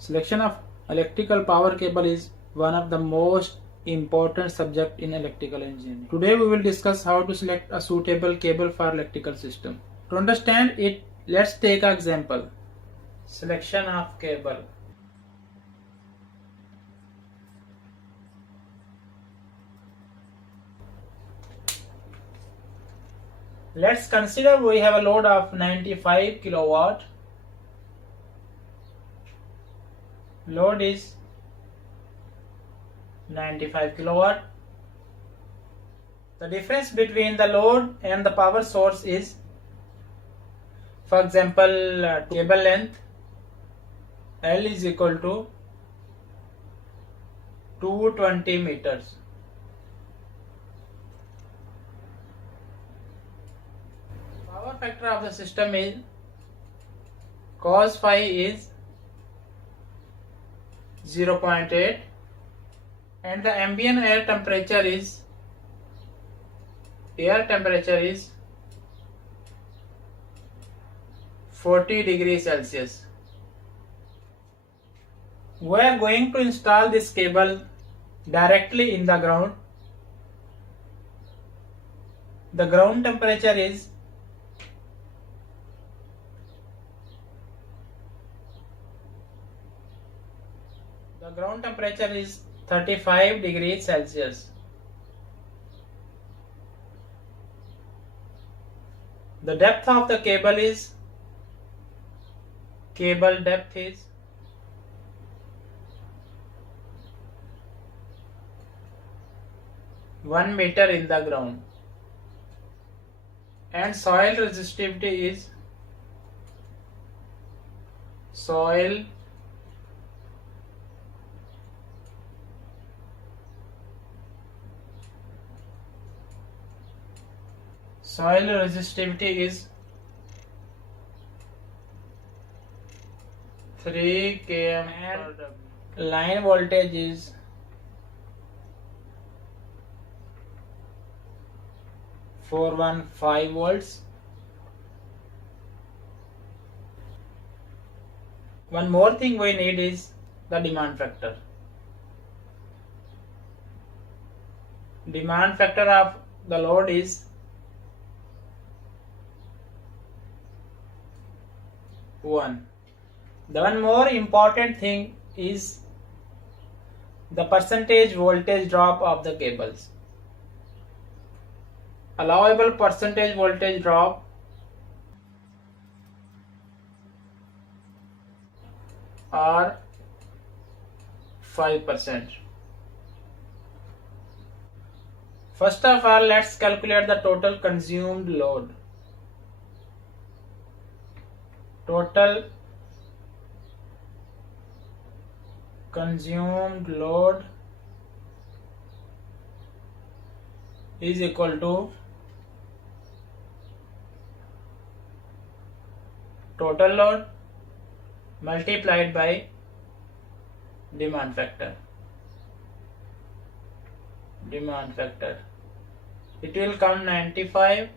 Selection of electrical power cable is one of the most important subject in electrical engineering. Today we will discuss how to select a suitable cable for electrical system. To understand it, let's take an example. Selection of cable. Let's consider we have a load of 95 kilowatt. Load is 95 kilowatt. The difference between the load and the power source is, for example, cable length L is equal to 220 meters. Power factor of the system is cos phi is 0.8 and the ambient air temperature is 40 degrees Celsius. We are going to install this cable directly in the ground. The ground temperature is 35 degrees Celsius. The depth of the cable is 1 meter in the ground, and soil resistivity is soil resistivity is 3 km and line voltage is 415 volts. One more thing we need is the demand factor. Demand factor of the load is 1. The one more important thing is the percentage voltage drop of the cables. Allowable percentage voltage drop are 5%. First of all, let's calculate the total consumed load. Total consumed load is equal to total load multiplied by demand factor. It will come 95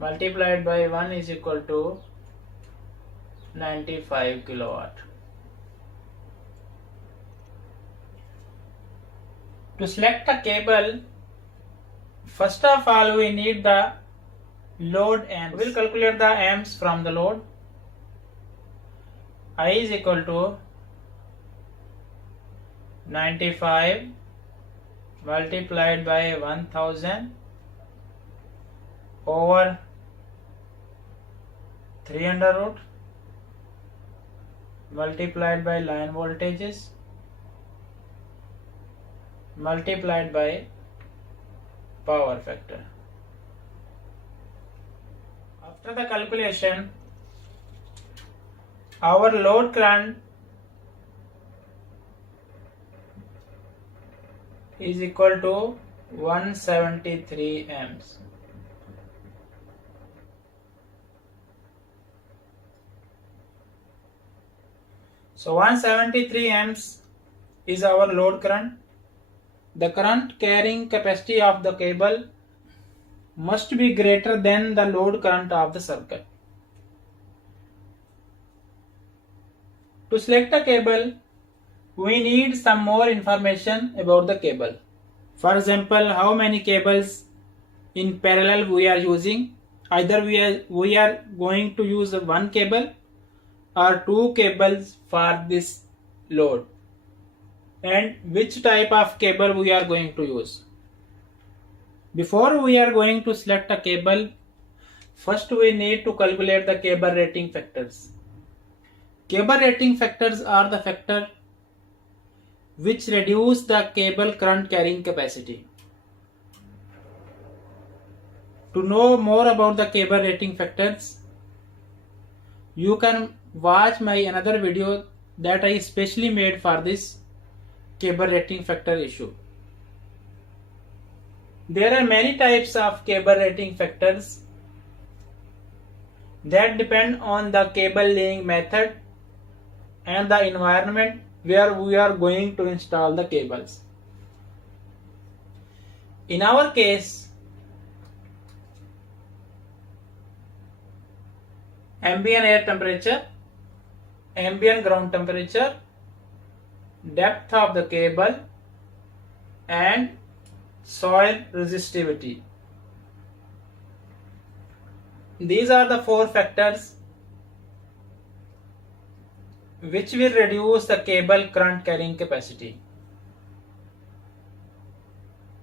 multiplied by 1 is equal to 95 kilowatt. To select a cable, first of all we need the load amps. We will calculate the amps from the load. I is equal to 95 multiplied by 1000 over 300 root multiplied by line voltages multiplied by power factor. After the calculation, our load current is equal to 173 amps. So 173 amps is our load current. The current carrying capacity of the cable must be greater than the load current of the circuit. To select a cable, we need some more information about the cable. For example, how many cables in parallel we are using. Either we are going to use one cable or two cables for this load, and which type of cable we are going to use. Before we are going to select a cable, first we need to calculate the cable rating factors. Cable rating factors are the factor which reduce the cable current carrying capacity. To know more about the cable rating factors, you can watch my another video that I specially made for this cable rating factor issue. There are many types of cable rating factors that depend on the cable laying method and the environment where we are going to install the cables. In our case, ambient air temperature, ambient ground temperature, depth of the cable, and soil resistivity. These are the four factors which will reduce the cable current carrying capacity.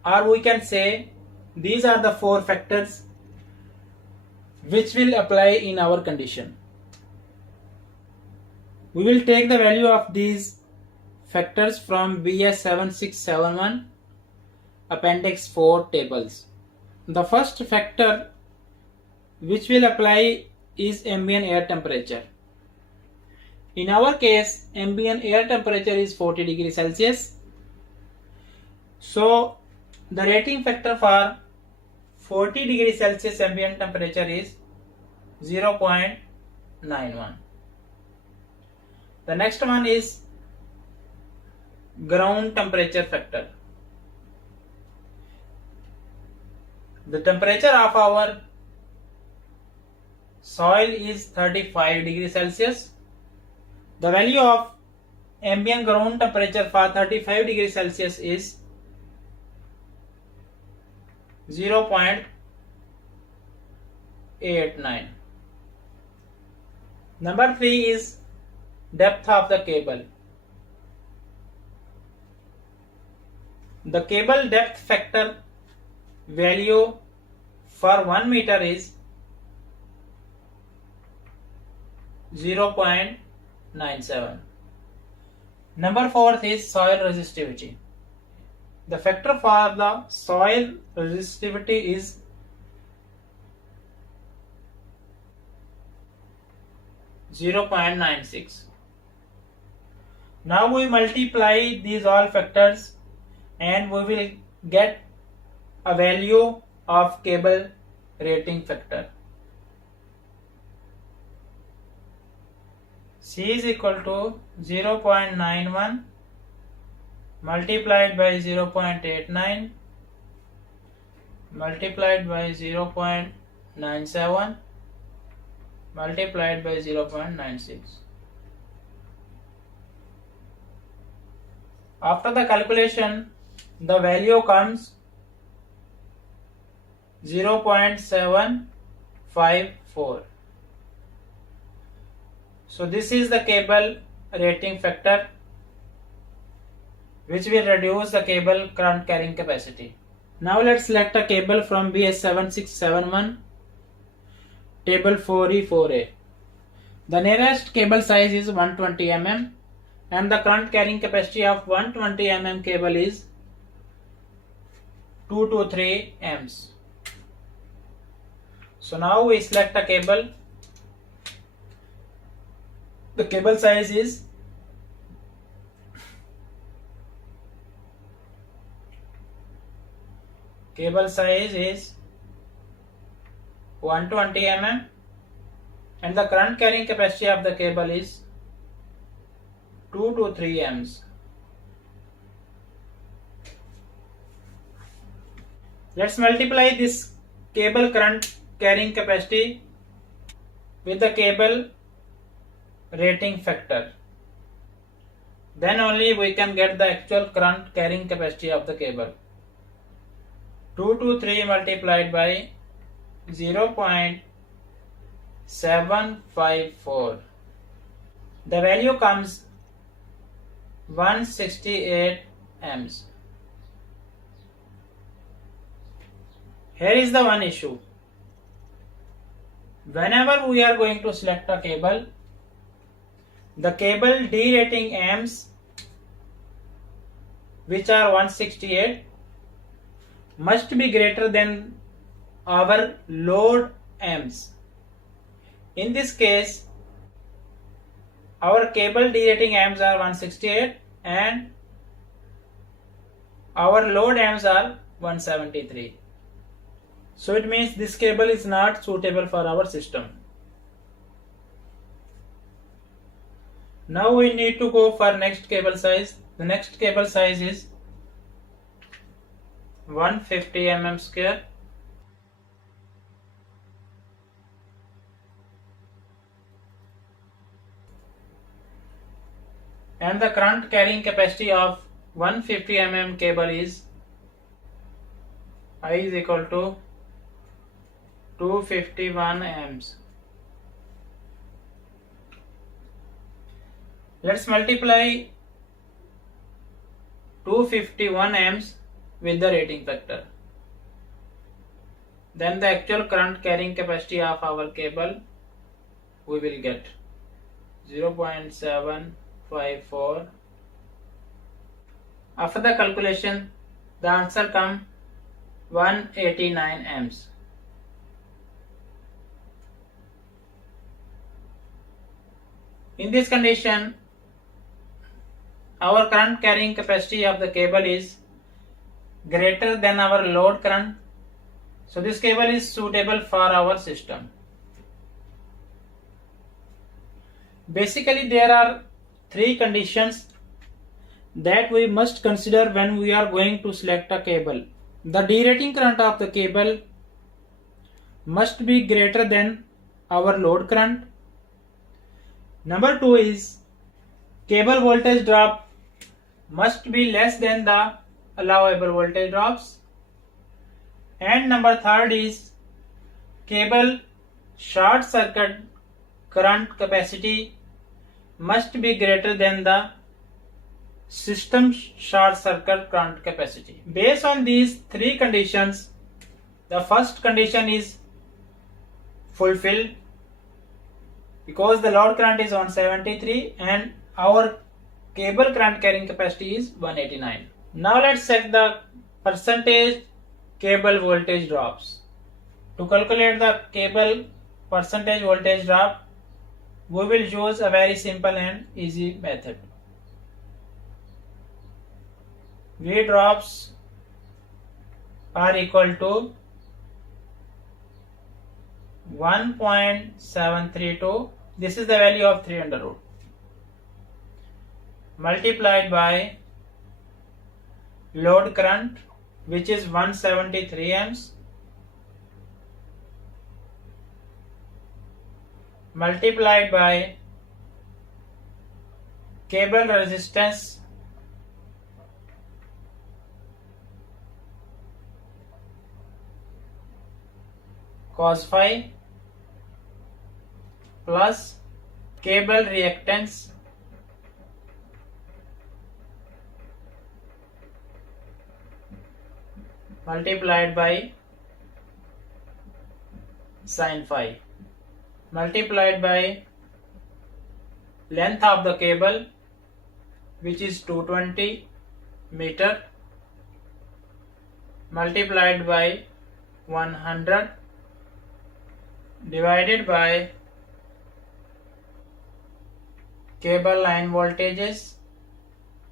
Or we can say these are the four factors which will apply in our condition. We will take the value of these factors from BS 7671 Appendix 4 tables. The first factor which will apply is ambient air temperature. In our case, ambient air temperature is 40 degrees Celsius. So the rating factor for 40 degrees Celsius ambient temperature is 0.91. The next one is ground temperature factor. The temperature of our soil is 35 degrees Celsius. The value of ambient ground temperature for 35 degrees Celsius is 0.89. Number 3 is depth of the cable. The cable depth factor value for 1 meter is 0.97. Number 4 is soil resistivity. The factor for the soil resistivity is 0.96. Now we multiply these all factors and we will get a value of cable rating factor. C is equal to 0.91 multiplied by 0.89 multiplied by 0.97 multiplied by 0.96. After the calculation, the value comes 0.754. So this is the cable rating factor which will reduce the cable current carrying capacity. Now let's select a cable from BS 7671 table 4E4A. The nearest cable size is 120 mm and the current carrying capacity of 120 mm cable is 2 to 3 amps. So now we select a cable. The cable size is 120 mm and the current carrying capacity of the cable is 2 to 3 amps. Let's multiply this cable current carrying capacity with the cable rating factor. then only we can get the actual current carrying capacity of the cable. 223 multiplied by 0.754. The value comes 168 amps. Here is the one issue. Whenever we are going to select a cable, the cable D rating amps, which are 168, must be greater than our load amps. In this case, our cable D rating amps are 168 and our load amps are 173. So it means this cable is not suitable for our system. Now we need to go for next cable size. The next cable size is 150 mm square. And the current carrying capacity of 150 mm cable is I is equal to 251 amps. Let's multiply 251 amps with the rating factor. Then the actual current carrying capacity of our cable we will get 0.754. After the calculation, the answer comes 189 amps. In this condition, our current carrying capacity of the cable is greater than our load current. So this cable is suitable for our system. Basically, there are three conditions that we must consider when we are going to select a cable. The D rating current of the cable must be greater than our load current. Number 2 is cable voltage drop must be less than the allowable voltage drops. And number 3 is cable short circuit current capacity must be greater than the system short circuit current capacity. Based on these three conditions, the first condition is fulfilled because the load current is 173 and our cable current carrying capacity is 189. Now let's check the percentage cable voltage drops. To calculate the cable percentage voltage drop, we will use a very simple and easy method. V drops are equal to 1.732. This is the value of 3 under root multiplied by load current, which is 173 amps, multiplied by cable resistance, cos phi, plus cable reactance, multiplied by sin phi, multiplied by length of the cable, which is 220 meter, multiplied by 100 divided by cable line voltages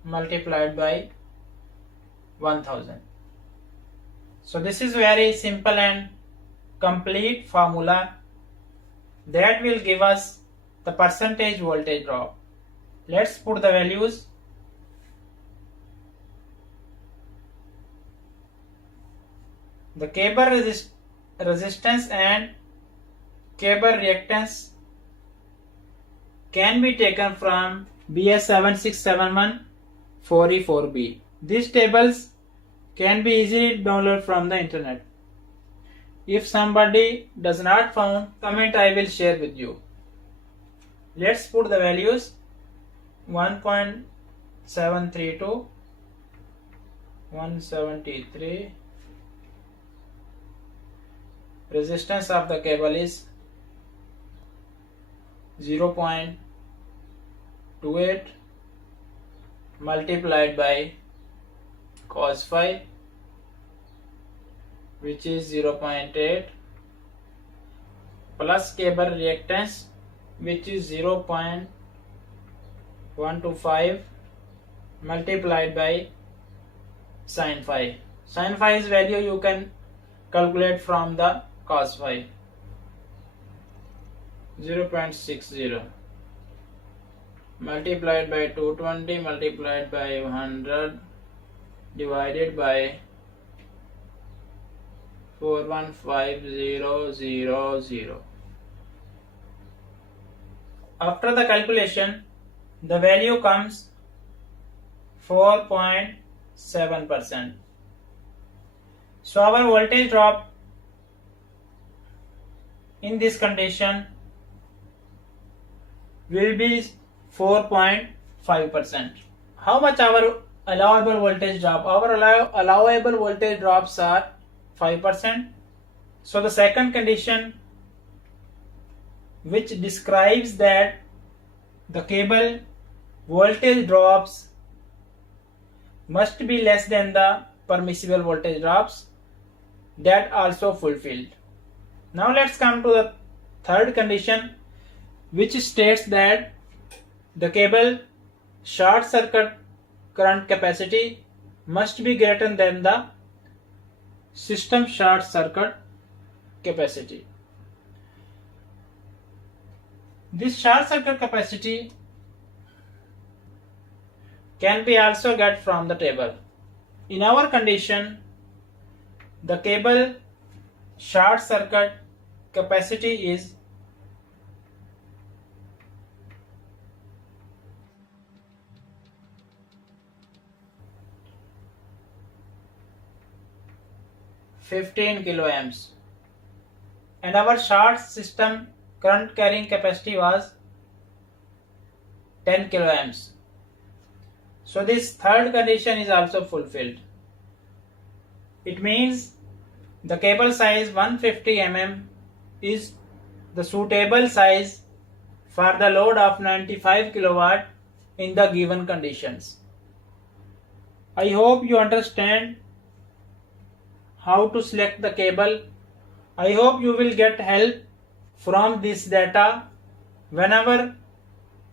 multiplied by 1000. So this is very simple and complete formula that will give us the percentage voltage drop. Let's put the values. The cable resistance and cable reactance can be taken from BS7671 4E4B. These tables can be easily downloaded from the internet. If somebody does not found, comment, I will share with you. Let's put the values 1.732, 173. Resistance of the cable is 0.28 multiplied by cos phi, which is 0.8, plus cable reactance, which is 0.125 multiplied by sin phi. Sin phi's value you can calculate from the cos phi, 0.60 multiplied by 220 multiplied by 100 divided by 415,000. After the calculation, the value comes 4.7%. So our voltage drop in this condition will be 4.5%. How much our allowable voltage drop? Our allowable voltage drops are 5%. So the second condition, which describes that the cable voltage drops must be less than the permissible voltage drops, that also fulfilled. Now let's come to the third condition, which states that the cable short circuit current capacity must be greater than the system short circuit capacity. This short circuit capacity can be also get from the table. In our condition, the cable short circuit capacity is 15 kiloamps, and our short system current carrying capacity was 10 kiloamps. So this third condition is also fulfilled. It means the cable size 150 mm is the suitable size for the load of 95 kilowatt in the given conditions. I hope you understand how to select the cable. I hope you will get help from this data whenever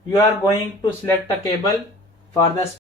you are going to select a cable for the